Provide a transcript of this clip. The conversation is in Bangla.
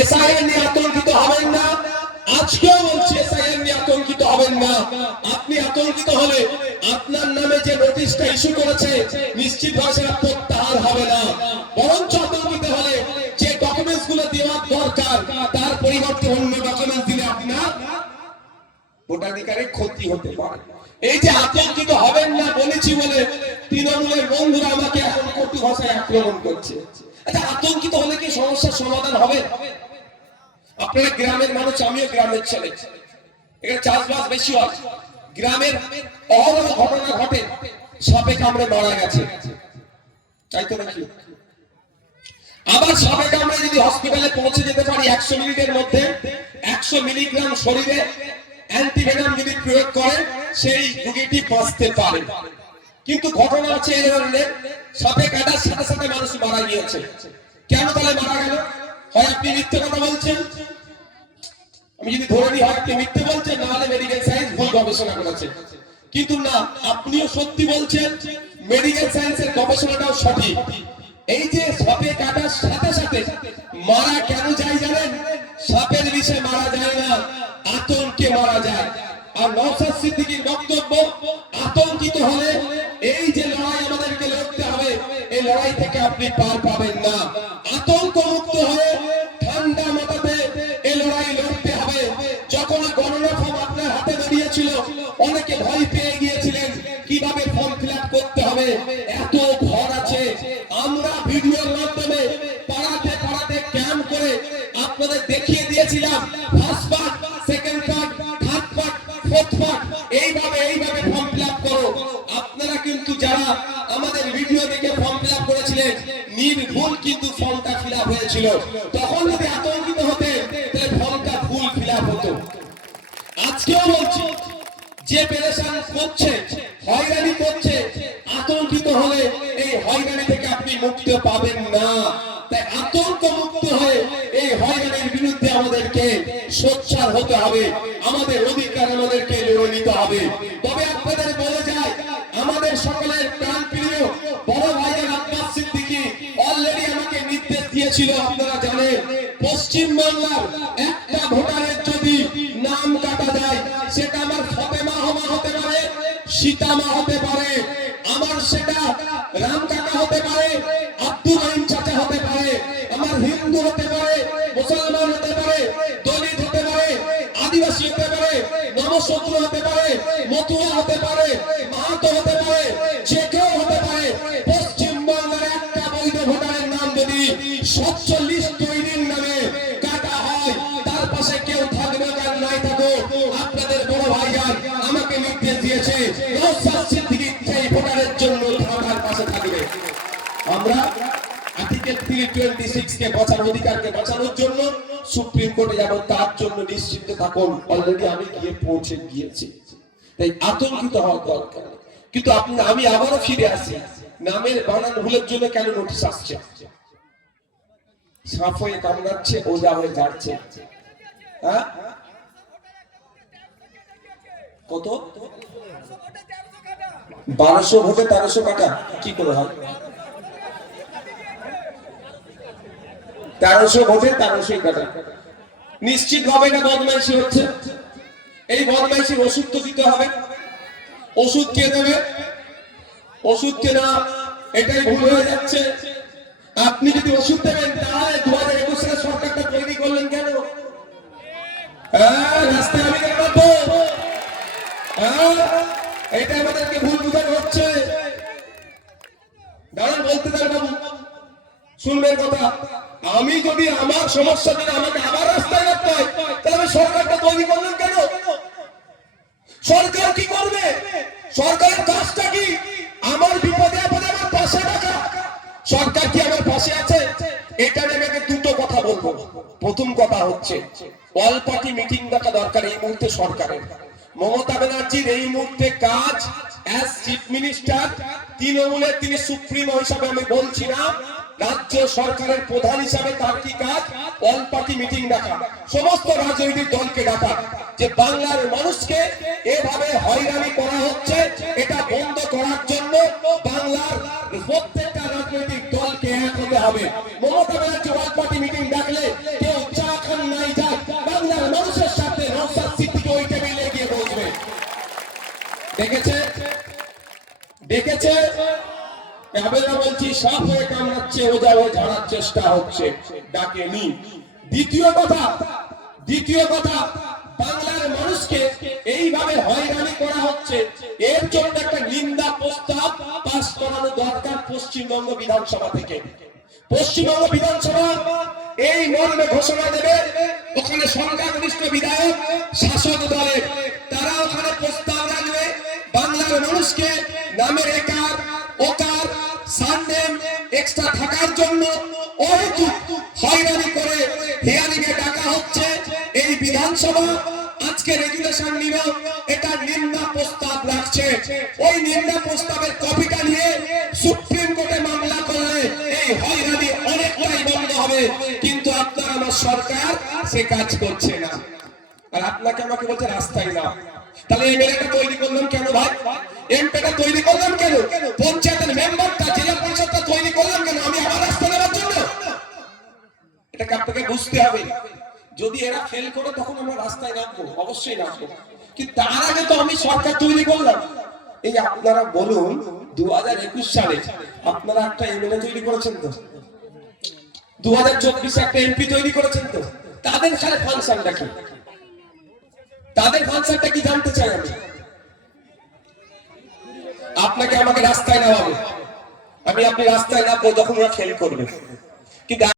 এসআইআর নিয়ে আতঙ্কিত হবেন না। আজকেও বলছি এসআইআর নিয়ে আতঙ্কিত হবেন না। আপনি আতঙ্কিত হলে আপনার নামে যে নোটিশটা ইস্যু করেছে নিশ্চিতভাবে সেটা প্রত্যাহার হবে না, বরঞ্চ আতঙ্কিত হলে যে ডকুমেন্টস গুলো দেওয়ার দরকার তার পরিবর্তে অন্য ডকুমেন্টস দিলে আপনার ভোটাধিকারের ক্ষতি হতে পারে। এই যে আতঙ্কিত হবেন না বলেছি বলে তৃণমূলের বন্ধুরা আমাকে এখন কটু ভাষায় আক্রমণ করছে। আচ্ছা, আতঙ্কিত হলে কি সমস্যার সমাধান হবে? আপনারা গ্রামের মানুষ, আমিও গ্রামের ছেলে, এখানে চাষবাস বেশি হয়, গ্রামের অহরহ ঘটনা ঘটে, সাপে কামড়ে মারা গেছে, তাই তো নাকি? আবার সাপে কামড়ে যদি হসপিটালে পৌঁছে যেতে পারি 100 মিনিটের মধ্যে 100 মিলিগ্রাম শরীরে অ্যান্টিভেনাম যদি প্রয়োগ করে সেই রোগীটি বাঁচতে পারে। কিন্তু ঘটনা আছে এই ধরনের, সাপে কাটার সাথে সাথে মানুষ মারা গিয়েছে। কেন তাহলে মারা গেল? হয় আপনি মিথ্যে কথা বলছেন, আমি যদি ধরে নিই হয় আপনি মিথ্যে বলছেন, না হলে মেডিকেল সায়েন্স ভুল গবেষণা করেছে। কিন্তু না, আপনিও সত্যি বলছেন, মেডিকেল সায়েন্সের গবেষণাটাও সঠিক। এই যে সাপে কাটার সাথে সাথে মারা কেন যায় জানেন? সাপের বিষে মারা যায় না, আতঙ্কে মারা যায়। আর নওশাদ সিদ্দিকীর বক্তব্য, আতঙ্কিত হলে এই যে লড়াই আমাদেরকে লড়তে হবে, এই লড়াই থেকে আপনি পার পাবেন না। আতঙ্ক মুক্ত হয়ে ঠান্ডা মাথাতে এই লড়াই লড়তে হবে। যখন গণনা ফর্ম আপনার হাতে দাঁড়িয়েছিল অনেকে ভয় পেয়ে গিয়েছিলেন কিভাবে ফর্ম ফিল আপ করতে হবে, এত ঘর আছে। আমরা ভিডিওর মাধ্যমে পাড়াতে পাড়াতে ক্যাম্প করে আপনাদের দেখিয়ে দিয়েছিলাম, first part, second part, third part, fourth part, এইভাবে ফর্ম ফিল আপ করো। আপনারা কিন্তু যারা আমাদের ভিডিও দেখে ফর্ম ফিল আপ করেছিলেন নির্ভুল কিন্তু ফর্মটা ফিল আপ হয়েছিল। তখন যদি আতঙ্কিত হতে তাহলে ফর্মটা ভুল ফিল আপ হতো। আজকেও বলছি, যে পেরেশান করছে, হয়রানি করছে, আতঙ্কিত হলে এই হয়রানি থেকে আপনি মুক্তি পাবেন না। তাই আতঙ্ক মুক্ত হয়ে এই হয়রানির বিরুদ্ধে আমাদেরকে সোচ্চার হতে হবে, আমাদের অধিকার আমাদেরকে লড়ে নিতে হবে। তবে আপনাদের বলে যায়, আমাদের সকলের প্রাণপ্রিয় বড় ভাইয়ের আব্বাস সিদ্দিকী অলরেডি আমাকে নির্দেশ দিয়েছিল, আপনারা জানেন, পশ্চিম বাংলার একটা ভোটারের যদি নাম কাটা যায় সেটা আমার ফাতেমা হতে পারে, সীতা মা হতে পারে, আমার সেটা রাম কাকা হতে পারে, আব্দুল রহিম চাচা হতে পারে, আমার হিন্দু হতে পারে, মুসলমান হতে পারে, দলিত হতে পারে, আদিবাসী হতে পারে, নমশূদ্র হতে পারে, মতুয়া হতে পারে, মাহাতো হতে পারে, যে কেউ হতে পারে। পশ্চিম বাংলার একটা বৈধ ভোটারের নাম যদি 47 তৈরির নামে কাটা হয়, তার পাশে কেউ থাকবে আর নাই থাকো, আপনাদের বড় ভাইজান আমাকে নির্দেশ দিয়েছে নওশাদ সিদ্দিকী সেই ভোটারের জন্য ঢাকার পাশে থাকবে। আমরা আর্টিকেল 326 কে বাঁচানোর অধিকারকে বাঁচানোর জন্য সুপ্রিম কোর্টে যাব, তার জন্য নিশ্চিত থাকুন অলরেডি আমি গিয়ে পৌঁছে গিয়েছি। তাই আতঙ্কিত হওয়ার দরকার। কিন্তু আমি আবারও ফিরে আসি, নামের বানান ভুলের জন্য কেন নোটিশ আসছে? সাপ হয়ে কামড়াচ্ছে, ওজা হয়ে যাচ্ছে। হ্যাঁ, কত? 1200 ভোটে 1300 কাটা কি করে হয়? 1300 ভোটে 1300 কাটা। নিশ্চিত ভাবে এটা বদমাইশি হচ্ছে। এই বদমাইশির ওষুধ তো দিতে হবে। ওষুধ কে দেবে? ওষুধ কেনা এটাই ভুল হয়ে যাচ্ছে। আপনি যদি ওষুধ দেবেন তাহলে 2021 সালে সরকারটা তৈরি করলেন কেন? রাস্তায় আমি দেখাবো, এটা আমাদেরকে ভুল বোঝানো হচ্ছে। দাঁড়ান, বলতে দেন বাবু, শুনবেন কথা। আমি যদি আমার সমস্যা যদি আমাকে আবার রাস্তায় রাখতে হয় তাহলে আমি সরকারটা তৈরি করলেন কেন? সরকার কি করবে? সরকারের কাজটা কি? আমার বিপদে আপদে আমার পাশে থাকা। সরকার কি আমার পাশে আছে? এটা নিয়ে দুটো কথা বলবো। প্রথম কথা হচ্ছে অল পার্টি মিটিং ডাকা দরকার এই মুহূর্তে সরকারের। মমতা ব্যানার্জির এই মুহূর্তে কাজ অ্যাজ চিফ মিনিস্টার, তৃণমূলের তিনি সুপ্রিমো হিসাবে আমি বলছি না, রাজ্য সরকারের প্রধান হিসাবে তার কি কাজ? অল পার্টি মিটিং ডাকা, সমস্ত রাজনৈতিক দলকে ডাকা, যে বাংলার মানুষকে এভাবে হয়রানি করা হচ্ছে এটা বন্ধ করার জন্য বাংলার প্রত্যেকটা রাজনৈতিক দলকে এক হতে হবে। Mamata Banerjee all party meeting ডাকলে কেউ মৌমাছি সাপ হয়ে কামড়াচ্ছে, ওজা হয়ে ঝাড়ার চেষ্টা হচ্ছে, ডাকেনি। দ্বিতীয় কথা, বাংলার মানুষকে এইভাবে হয়রানি করা হচ্ছে, এর জন্য একটা নিন্দা প্রস্তাব পাস করানো দরকার পশ্চিমবঙ্গ বিধানসভা থেকে। পশ্চিমবঙ্গ বিধানসভা এই মর্মে ঘোষণা দেবে, ওখানে সংখ্যাগরিষ্ঠ বিধায়ক শাসক দলের, তারা ওখানে প্রস্তাব রাখবে বাংলার মানুষকে নামের একার ওকার সারনেম এক্সট্রা থাকার জন্য অহেতুক হয়রানি করে হিয়ারিং এ ডাকা হচ্ছে। এই বিধানসভা আজকে রেগুলেশন নিল, এটা নিন্দা প্রস্তাব রাখছে। ওই নিন্দা প্রস্তাবের কপিটা নিয়ে সুপ্রিম কোর্টে মামলা করলে এই হয়রানি অনেকটাই বন্ধ হবে, কিন্তু আপনার আমার সরকার সে কাজ করছে না। আর আপনাকে আমাকে বলছে রাস্তায় না, তাহলে এমএলএটা তৈরি করলাম কেন ভাই? এমপিটা তৈরি করলাম কেন? পঞ্চায়েতের মেম্বারটা, জেলা পরিষদটা তৈরি করলাম কেন? আমি আবার রাস্তা নেওয়ার জন্য? এটাকে আপনাকে বুঝতে হবে। যদি এরা ফেল করে তখন আমরা রাস্তায় নামবো, অবশ্যই নামবো, কিন্তু তার আগে তো আমি সরকার তৈরি করলাম। এই যে আপনারা বলুন 2021 সালে আপনারা একটা এমএলএ তৈরি করেছেন তো, 2024 একটা এমপি তৈরি করেছেন তো, তাদের সাথে ফাংশনটা কি? তাদের ফাংশনটা কি জানতে চাই আমি। আপনাকে আমাকে রাস্তায় নামাবো, আপনি রাস্তায় নামবো যখন ওরা ফেল করবে, কিন্তু